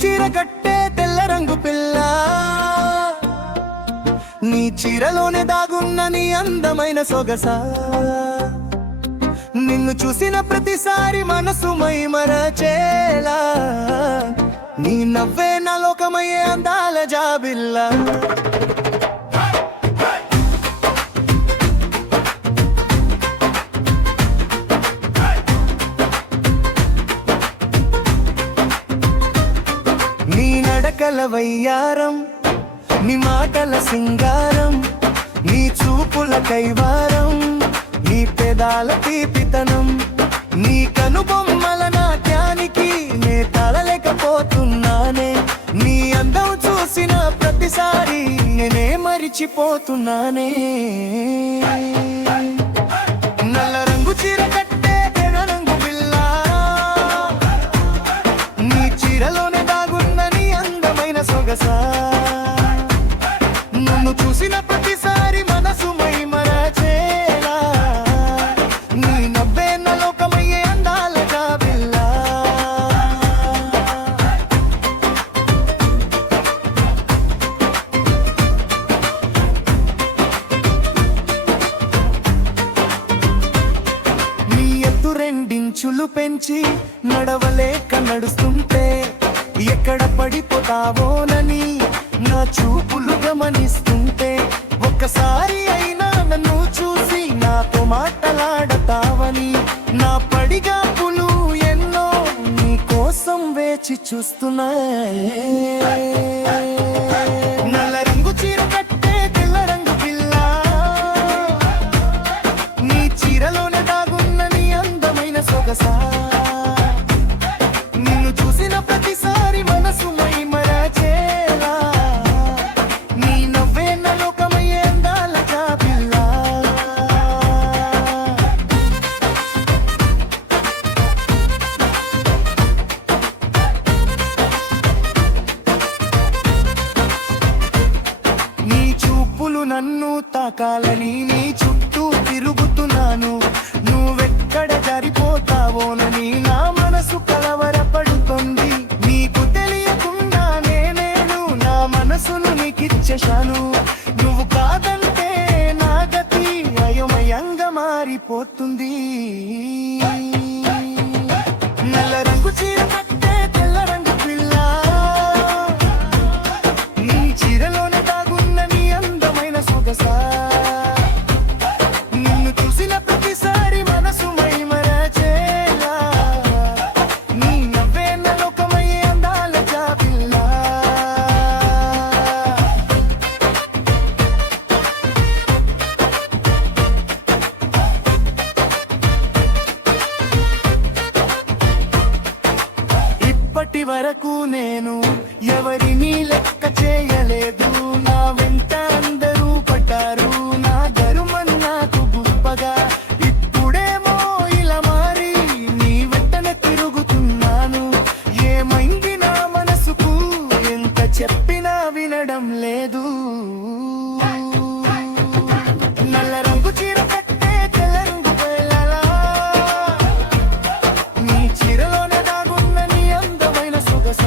చీర కట్టే తెల్ల రంగు పిల్ల, నీ చీరలోనే దాగున్న నీ అందమైన సొగస, నిన్ను చూసిన ప్రతిసారి మనసు మైమరచేలా, నీ నవ్వే నా లోకమయ్యే అందాల జాబిల్లా. నీ నడకల వయ్యారం, నీ మాటల సింగారం, నీ చూపుల కైవారం, నీ పెదాల తీపితనం, నీ కనుబొమ్మల నాట్యానికి నే తలలేకపోతున్నానే, నీ అందం చూసిన ప్రతిసారి నేనే మరిచిపోతున్నానే. నల్ల రంగు చీర కట్టే తెల్ల రంగు పిల్ల, నీ చీరలోనే దాగున్న నీ అందమైన సొగస, నన్ను చూసిన ప్రతిసారి మనసు మైమరచేలా, నీ నవ్వే నా లోకమయ్యే అందాల జాబిల్లా. నీ ఎత్తు రెండించులు పెంచి నడవలేక నడుస్తుంటే ఎక్కడ పడిపోతావోనని నా చూపులు గమనిస్తుంటే, ఒక్కసారి అయినా నన్ను చూసి నాతో మాటలాడతావని నా పడిగాపులు ఎన్నో నీ కోసం వేచి చూస్తున్నాయి. నల్ల రంగు చీర కట్టే తెల్ల రంగు పిల్ల, నీ చీరలోనే దాగున్న నీ అందమైన సొగస, నిన్ను చూసిన ప్రతిసారి మనసు మైమరచేలా, నీ నవ్వే నా లోకమయ్యే అందాల జాబిల్లా. నీ చూపులు నన్ను తాకాలని నీ చుట్టూ తిరుగుతున్నాను, నువ్వెక్కడ జారిపోతావోనని నా మనసు కలవరపడుతుంది. నీకు తెలియకుండానే నేను నా మనసును నీకిచ్చేశాను, నువ్వు కాదంటే నా గతి అయోమయంగా మారిపోతుంది. నల్ల రంగు చీర కట్టే తెల్ల రంగు పిల్ల, నీ చీరలోనే దాగున్న నీ అందమైన సొగస, నిన్ను చూసిన ప్రతిసారి మనసు మైమరచేలా, నీ నవ్వే నా లోకమయ్యే అందాల జాబిల్లా. ఇప్పటి వరకు నేను ఎవరిని లెక్క చేయలేదు, నా వెంట అందరూ పడ్డారు నా ధర్మం నాకు గుప్పగా, ఇప్పుడేమో ఇలా మారి నీ వెంటనే తిరుగుతున్నాను. ఏమైంది నా మనసుకు, ఎంత చెప్పినా వినడం లేదు. నల్ల రంగు చీర కట్టే తెల్ల రంగు పిల్ల, నీ చీరలోనే దాగున్న నీ అందమైన సొగస,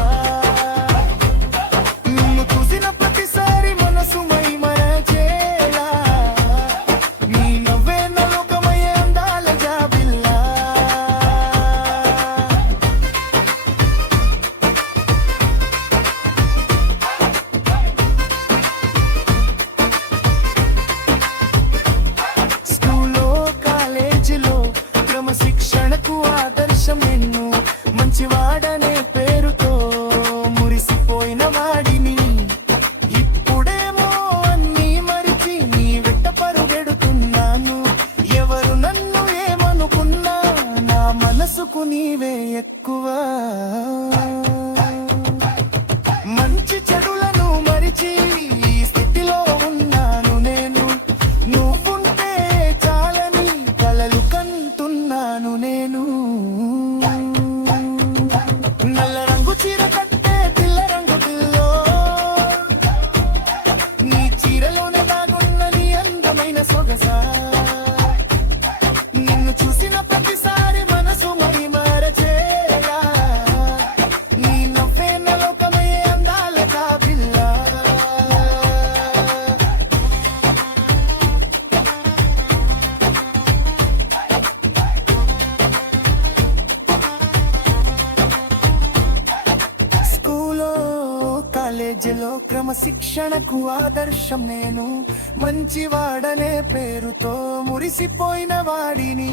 క్రమశిక్షణకు ఆదర్శం నేను, మంచివాడనే పేరుతో మురిసిపోయిన వాడిని.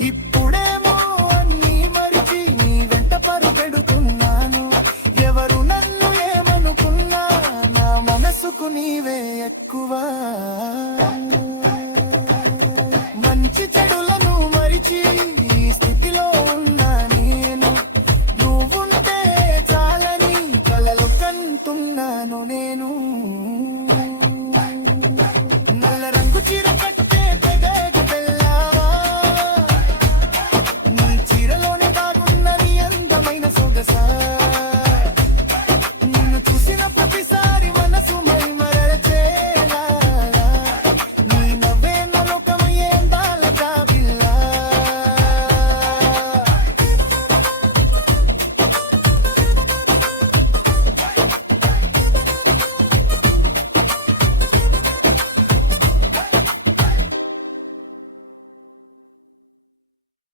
ఇప్పుడేమో అన్నీ మరిచి నీ వెంట పరుగెడుతున్నాను. ఎవరు నన్ను ఏమనుకున్నా నా మనసుకు నీవే ఎక్కువ.